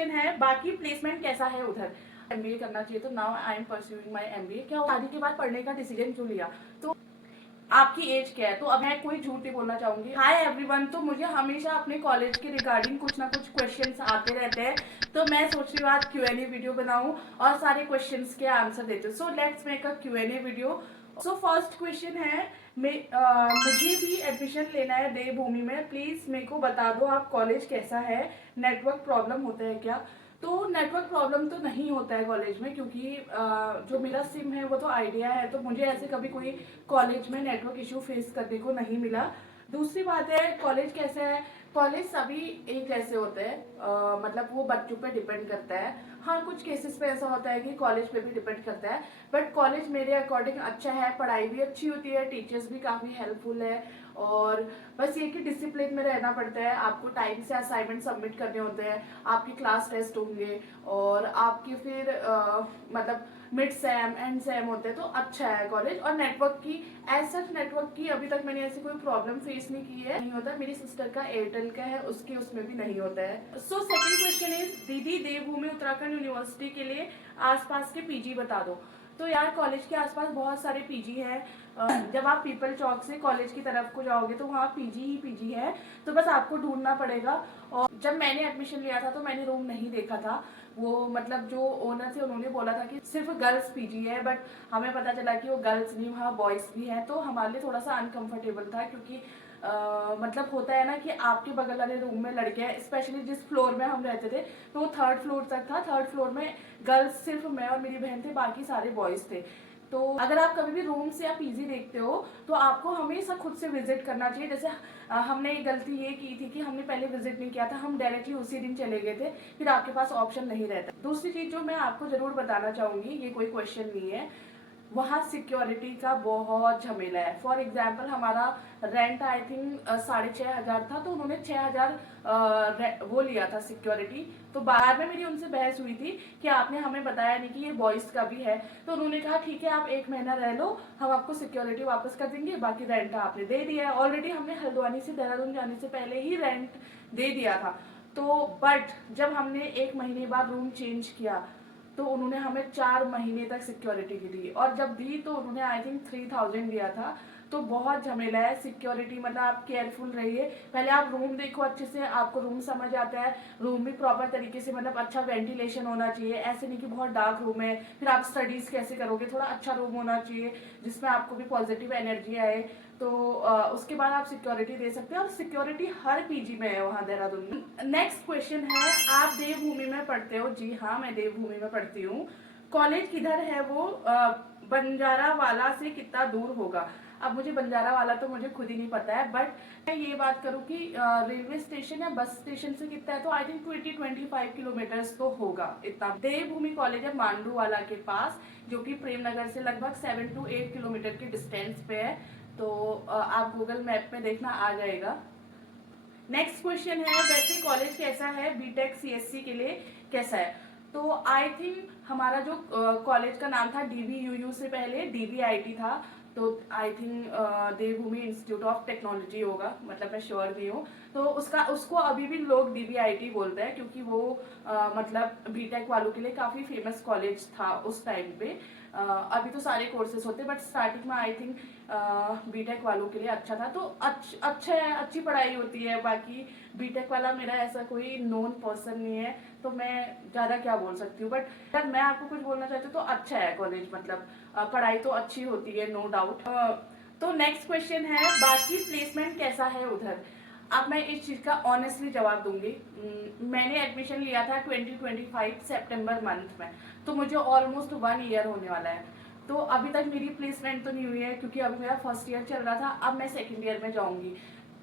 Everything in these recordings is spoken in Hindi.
क्वेश्चन है बाकी प्लेसमेंट कैसा है उधर। एमबीए करना चाहिए, तो now I am pursuing my MBA. क्या शादी के बाद पढ़ने का डिसीजन क्यों लिया? तो आपकी एज क्या है? तो अब मैं कोई झूठ नहीं बोलना चाहूंगी। हाय एवरीवन, तो मुझे हमेशा अपने कॉलेज के रिगार्डिंग कुछ ना कुछ क्वेश्चंस आते रहते हैं, तो मैं सोच रही हूँ आज Q&A वीडियो बनाऊं और सारे क्वेश्चंस के आंसर देते हूँ। So let's make a Q&A video. So first question है, मुझे भी एडमिशन लेना है देवभूमि में, प्लीज मेरे को बता दो आप कॉलेज कैसा है, नेटवर्क प्रॉब्लम होता है क्या? तो नेटवर्क प्रॉब्लम तो नहीं होता है कॉलेज में, क्योंकि जो मेरा सिम है वो तो आइडिया है, तो मुझे ऐसे कभी कोई कॉलेज में नेटवर्क इशू फेस करने को नहीं मिला। दूसरी बात है, कॉलेज कैसे है? कॉलेज सभी एक जैसे होते हैं, मतलब वो बच्चों पे डिपेंड करता है। हाँ, कुछ केसेस पे ऐसा होता है कि कॉलेज पे भी डिपेंड करता है, बट कॉलेज मेरे अकॉर्डिंग अच्छा है, पढ़ाई भी अच्छी होती है, टीचर्स भी काफ़ी हेल्पफुल है, और बस ये कि डिसिप्लिन में रहना पड़ता है। आपको टाइम से असाइनमेंट सबमिट करने होते हैं, आपके क्लास टेस्ट होंगे, और आपके फिर मतलब मिड सेम एंड सेम होते हैं, तो अच्छा है कॉलेज। और नेटवर्क की एज सच नेटवर्क की अभी तक मैंने ऐसी कोई प्रॉब्लम फेस नहीं की है, नहीं होता। मेरी सिस्टर का एयरटेल का है, उसके उसमें भी नहीं होता है। सो सेकंड क्वेश्चन इज, दीदी देवभूमि उत्तराखंड यूनिवर्सिटी के लिए आसपास के पीजी बता दो। तो यार कॉलेज के आसपास बहुत सारे पीजी हैं। जब आप पीपल चौक से कॉलेज की तरफ को जाओगे तो वहाँ पीजी ही पीजी है, तो बस आपको ढूंढना पड़ेगा। और जब मैंने एडमिशन लिया था तो मैंने रूम नहीं देखा था, वो मतलब जो ओनर थे उन्होंने बोला था कि सिर्फ गर्ल्स पीजी है, बट हमें पता चला कि वो गर्ल्स नहीं, वहाँ बॉयज़ भी हैं, तो हमारे लिए थोड़ा सा अनकंफर्टेबल था, क्योंकि मतलब होता है ना कि आपके बगल वाले रूम में लड़के हैं, स्पेशली जिस फ्लोर में हम रहते थे तो वो थर्ड फ्लोर तक था। थर्ड फ्लोर में गर्ल्स सिर्फ मैं और मेरी बहन थे, बाकी सारे बॉयज़ थे। तो अगर आप कभी भी रूम्स या पीजी देखते हो तो आपको हमेशा खुद से विजिट करना चाहिए। जैसे हमने ये गलती ये की थी कि हमने पहले विजिट नहीं किया था, हम डायरेक्टली उसी दिन चले गए थे, फिर आपके पास ऑप्शन नहीं रहता। दूसरी चीज जो मैं आपको जरूर बताना चाहूंगी, ये कोई क्वेश्चन नहीं है, वहाँ सिक्योरिटी का बहुत झमेला है। फॉर एग्जाम्पल हमारा रेंट आई थिंक 6,500 था, तो उन्होंने 6,000 वो लिया था सिक्योरिटी। तो बाद में मेरी उनसे बहस हुई थी कि आपने हमें बताया नहीं कि ये बॉयज का भी है, तो उन्होंने कहा ठीक है आप 1 महीना रह लो, हम आपको सिक्योरिटी वापस कर देंगे, बाकी रेंट आपने दे दिया है। ऑलरेडी हमने हल्द्वानी से देहरादून जाने से पहले ही रेंट दे दिया था। तो बट जब हमने 1 महीने बाद रूम चेंज किया तो उन्होंने हमें 4 महीने तक सिक्योरिटी की दी, और जब दी तो उन्होंने आई थिंक 3,000 दिया था। तो बहुत झमेला है सिक्योरिटी, मतलब आप केयरफुल रहिए। पहले आप रूम देखो अच्छे से, आपको रूम समझ आता है, रूम भी प्रॉपर तरीके से, मतलब अच्छा वेंटिलेशन होना चाहिए, ऐसे नहीं कि बहुत डार्क रूम है, फिर आप स्टडीज कैसे करोगे। थोड़ा अच्छा रूम होना चाहिए जिसमें आपको भी पॉजिटिव एनर्जी आए, तो उसके बाद आप सिक्योरिटी दे सकते हैं, और सिक्योरिटी हर पीजी में है वहाँ देहरादून में। नेक्स्ट क्वेश्चन है, आप देवभूमि में पढ़ते हो? जी हाँ, मैं देवभूमि में पढ़ती हूँ। कॉलेज किधर है वो? बंजारा वाला से कितना दूर होगा? अब मुझे बंजारा वाला तो मुझे खुद ही नहीं पता है, बट मैं ये बात करूँ कि रेलवे स्टेशन या बस स्टेशन से कितना है, तो आई थिंक 20-25 किलोमीटर्स तो होगा इतना। देवभूमि कॉलेज है मांडू वाला के पास, जो कि प्रेम नगर से लगभग 7 to 8 किलोमीटर के डिस्टेंस पे है, तो आप गूगल मैप में देखना आ जाएगा। नेक्स्ट क्वेश्चन है, वैसे कॉलेज कैसा है बीटेक सीएससी के लिए कैसा है? तो आई थिंक हमारा जो कॉलेज का नाम था डीबीयूयू से पहले डीबीआईटी था, तो I think Devbhoomi institute of technology होगा, मतलब मैं श्योर नहीं हूँ। तो उसको अभी भी लोग डीबीआईटी बोलते हैं, क्योंकि वो मतलब बीटेक वालों के लिए काफ़ी फेमस कॉलेज था उस टाइम पे। अभी तो सारे कोर्सेज होते, बट स्टार्टिंग में आई थिंक बीटेक वालों के लिए अच्छा था। तो अच्छा है, अच्छी पढ़ाई होती है। बाकी बीटेक वाला मेरा ऐसा कोई नोन पर्सन नहीं है, तो मैं ज़्यादा क्या बोल सकती हूँ, बट अगर मैं आपको कुछ बोलना चाहती हूँ तो अच्छा है कॉलेज, मतलब पढ़ाई तो अच्छी होती है, नो डाउट। तो नेक्स्ट क्वेश्चन है, बाकी प्लेसमेंट कैसा है उधर? अब मैं इस चीज़ का ऑनेस्टली जवाब दूंगी। मैंने एडमिशन लिया था 2025 सितंबर मंथ में, तो मुझे ऑलमोस्ट 1 ईयर होने वाला है। तो अभी तक मेरी प्लेसमेंट तो नहीं हुई है, क्योंकि अभी मेरा फर्स्ट ईयर चल रहा था, अब मैं सेकेंड ईयर में जाऊंगी।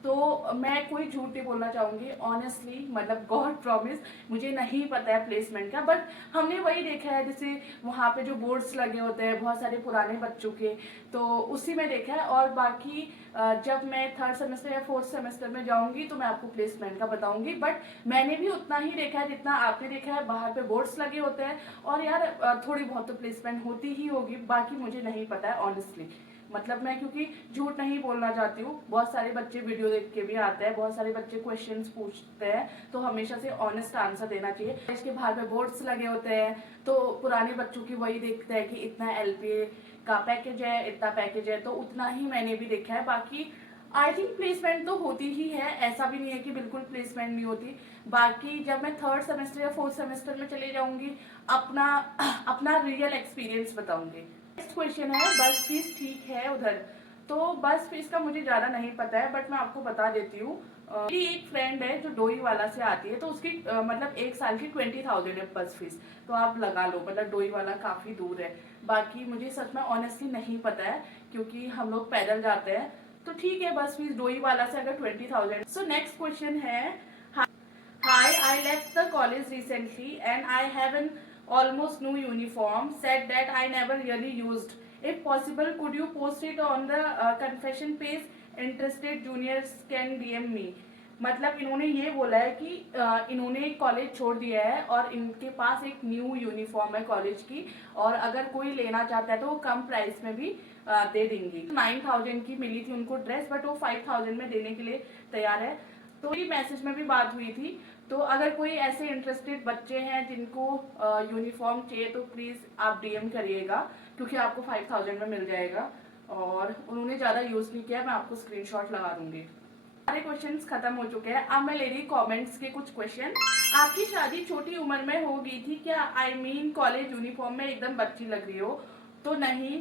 तो मैं कोई झूठ नहीं बोलना चाहूंगी, ऑनेस्टली, मतलब गॉड प्रॉमिस, मुझे नहीं पता है प्लेसमेंट का, बट हमने वही देखा है, जैसे वहाँ पे जो बोर्ड्स लगे होते हैं बहुत सारे पुराने बच्चों के, तो उसी में देखा है। और बाकी जब मैं 3rd सेमेस्टर या 4th सेमेस्टर में जाऊंगी तो मैं आपको प्लेसमेंट का बताऊंगी, बट मैंने भी उतना ही देखा है जितना आपने देखा है। बाहर पे बोर्ड्स लगे होते हैं, और यार थोड़ी बहुत तो प्लेसमेंट होती ही होगी, बाकी मुझे नहीं पता है ऑनेस्टली। मतलब मैं क्योंकि झूठ नहीं बोलना चाहती हूँ, बहुत सारे बच्चे वीडियो देख के भी आते हैं, बहुत सारे बच्चे क्वेश्चंस पूछते हैं, तो हमेशा से ऑनेस्ट आंसर देना चाहिए। इसके बाहर में बोर्ड्स लगे होते हैं, तो पुराने बच्चों की वही देखते हैं कि इतना LPA का पैकेज है, इतना पैकेज है, तो उतना ही मैंने भी देखा है। बाकी आई थिंक प्लेसमेंट तो होती ही है, ऐसा भी नहीं है कि बिल्कुल प्लेसमेंट नहीं होती। बाकी जब मैं 3rd सेमेस्टर या 4th सेमेस्टर में चले जाऊंगी, अपना अपना रियल एक्सपीरियंस बताऊंगी। नेक्स्ट क्वेश्चन है, बस फीस ठीक है उधर? तो बस फीस का मुझे ज़्यादा नहीं पता है, बट मैं आपको बता देती हूँ। मेरी एक फ्रेंड है जो डोईवाला से आती है, तो उसकी मतलब 1 साल की 20,000 है बस फीस, तो आप लगा लो, मतलब डोईवाला काफ़ी दूर है। बाकी मुझे सच में ऑनेस्टली नहीं पता है, क्योंकि हम लोग पैदल जाते हैं, तो ठीक है बस फीस डोईवाला से अगर 20,000। सो नेक्स्ट क्वेश्चन है, Hi, I left the college recently and I have an almost new uniform. Said that I never really used. If possible, could you post it on the confession page? Interested juniors can DM me. मतलब इन्होंने ये बोला है कि इन्होंने कॉलेज छोड़ दिया है और इनके पास एक न्यू यूनिफॉर्म है कॉलेज की, और अगर कोई लेना चाहता है तो वो कम प्राइस में भी दे देंगी। 9,000 की मिली थी उनको ड्रेस, बट वो 5,000 में देने के लिए तैयार है। तो मेरी मैसेज में भी बात हुई थी, तो अगर कोई ऐसे इंटरेस्टेड बच्चे हैं जिनको यूनिफॉर्म चाहिए तो प्लीज़ आप DM करिएगा, क्योंकि आपको 5,000 में मिल जाएगा, और उन्होंने ज़्यादा यूज़ नहीं किया, मैं आपको स्क्रीनशॉट लगा दूंगी। सारे क्वेश्चंस खत्म हो चुके हैं, अब मैं ले रही कमेंट्स के कुछ क्वेश्चन। आपकी शादी छोटी उम्र में हो गई थी क्या? आई मीन कॉलेज यूनिफॉर्म में एकदम बच्ची लग रही हो। तो नहीं,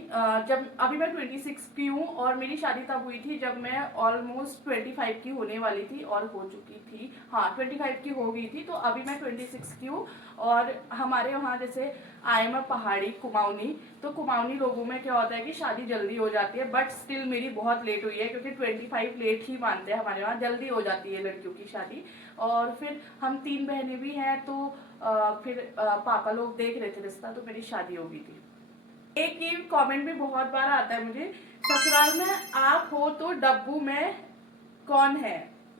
जब अभी मैं 26 की हूँ, और मेरी शादी तब हुई थी जब मैं ऑलमोस्ट 25 की होने वाली थी, और हो चुकी थी, हाँ 25 की हो गई थी, तो अभी मैं 26 की हूँ। और हमारे वहाँ जैसे आई एम अ पहाड़ी कुमाऊनी, तो कुमाऊनी लोगों में क्या होता है कि शादी जल्दी हो जाती है, बट स्टिल मेरी बहुत लेट हुई है, क्योंकि 25 लेट ही मानते हैं हमारे वहाँ, जल्दी हो जाती है लड़कियों की शादी। और फिर हम 3 बहनें भी हैं, तो फिर पापा लोग देख रहे थे रिश्ता, तो मेरी शादी हो गई थी। एक ये कमेंट भी बहुत बार आता है मुझे, ससुराल में आप हो तो डब्बू में कौन है?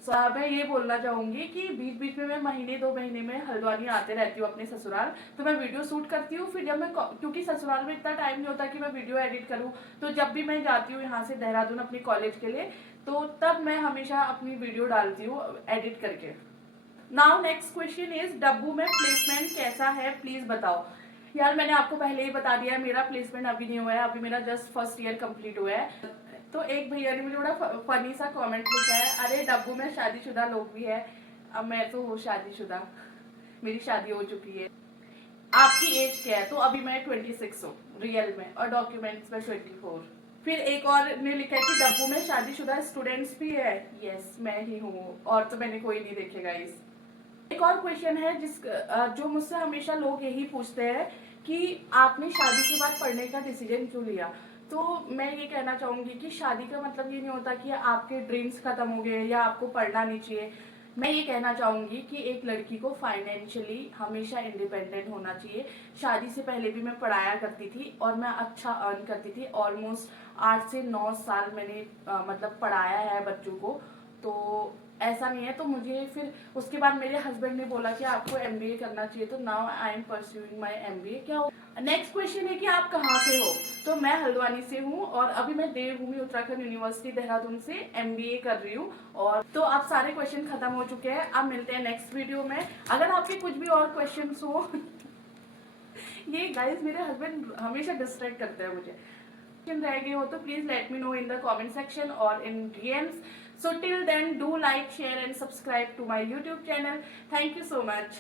मैं ये बोलना चाहूंगी कि बीच बीच में मैं महीने 2 महीने में हल्द्वानी आते रहती हूँ अपने ससुराल, तो मैं वीडियो शूट करती हूँ। फिर जब मैं, क्योंकि ससुराल में इतना टाइम नहीं होता कि मैं वीडियो एडिट करूँ, तो जब भी मैं जाती हूँ यहाँ से देहरादून अपनी कॉलेज के लिए, तो तब मैं हमेशा अपनी वीडियो डालती हूँ एडिट करके। नाउ नेक्स्ट क्वेश्चन इज, डब्बू में प्लेसमेंट कैसा है प्लीज बताओ। यार मैंने आपको पहले ही बता दिया, मेरा प्लेसमेंट अभी नहीं हुआ है, अभी मेरा जस्ट फर्स्ट ईयर कंप्लीट हुआ है। तो एक भैया ने मुझे बड़ा फनी सा कमेंट लिखा है, अरे डब्बू में शादीशुदा लोग भी है। अब मैं तो हूँ शादीशुदा, मेरी शादी हो चुकी है। आपकी एज क्या है? तो अभी मैं 26 हूँ रियल में, और डॉक्यूमेंट्स में 24। फिर एक और ने लिखा है कि डब्बू में शादीशुदा स्टूडेंट्स भी है। यस मैं ही हूँ, और तो मैंने कोई नहीं देखेगा इस। एक और क्वेश्चन है जो मुझसे हमेशा लोग यही पूछते हैं कि आपने शादी के बाद पढ़ने का डिसीजन क्यों लिया। तो मैं ये कहना चाहूंगी कि शादी का मतलब ये नहीं होता कि आपके ड्रीम्स खत्म हो गए या आपको पढ़ना नहीं चाहिए। मैं ये कहना चाहूंगी कि एक लड़की को फाइनेंशियली हमेशा इंडिपेंडेंट होना चाहिए। शादी से पहले भी मैं पढ़ाया करती थी, और मैं अच्छा अर्न करती थी। ऑलमोस्ट 8 से 9 साल मैंने मतलब पढ़ाया है बच्चों को, तो ऐसा नहीं है। तो मुझे फिर उसके बाद मेरे हस्बैंड ने बोला कि आपको MBA करना चाहिए, तो now I am pursuing my MBA। क्या हो? नेक्स्ट क्वेश्चन है कि आप कहाँ से हो? तो मैं हल्द्वानी से हूँ, और अभी मैं देवभूमि उत्तराखंड यूनिवर्सिटी देहरादून से MBA कर रही हूँ। और तो अब सारे क्वेश्चन खत्म हो चुके हैं, अब मिलते हैं नेक्स्ट वीडियो में। अगर आपके कुछ भी और क्वेश्चन हो ये गाइस मेरे हस्बैंड हमेशा डिस्ट्रैक्ट करते हैं मुझे, रह गए हो तो please let me know in the comment section और इन DMs. So till then, do like, share and subscribe to my YouTube channel. Thank you so much.